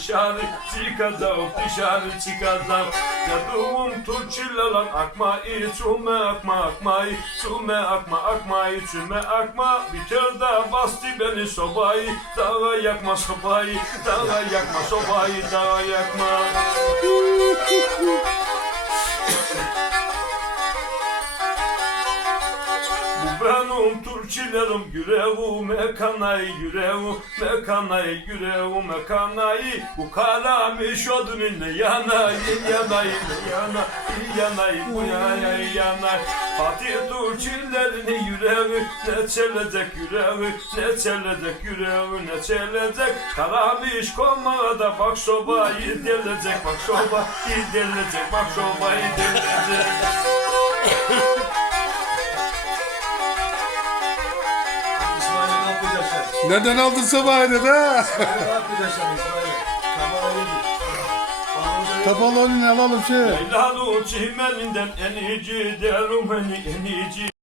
dışarı çıkacağım dışarı çıkacağım. Yadığım turçilelan akma içime akma akma içime akma akma içime akma. Biter de bastı beni sobayı Dağa yakma sobayı Dağa yakma sobayı Dağa yakma. Bu benim Türkçilerim yüreğime kanay yüreğime kanay yüreğime kanay Bu kalamış odunun yanay yanay yanay yanay bu yanay yanay. Fatih Türkçilerin yüreği ne çelecek yüreği ne çelecek yüreği ne çelecek. Kalamış komada bak sobayı delecek bak sobayı delecek bak sobayı delecek Neden aldın sabahı dedi ha? Ne yapacaksın İsmail? Kamerayı bir. Kapalı önüne alalım şey. Leyla çimeninden enici derim beni enici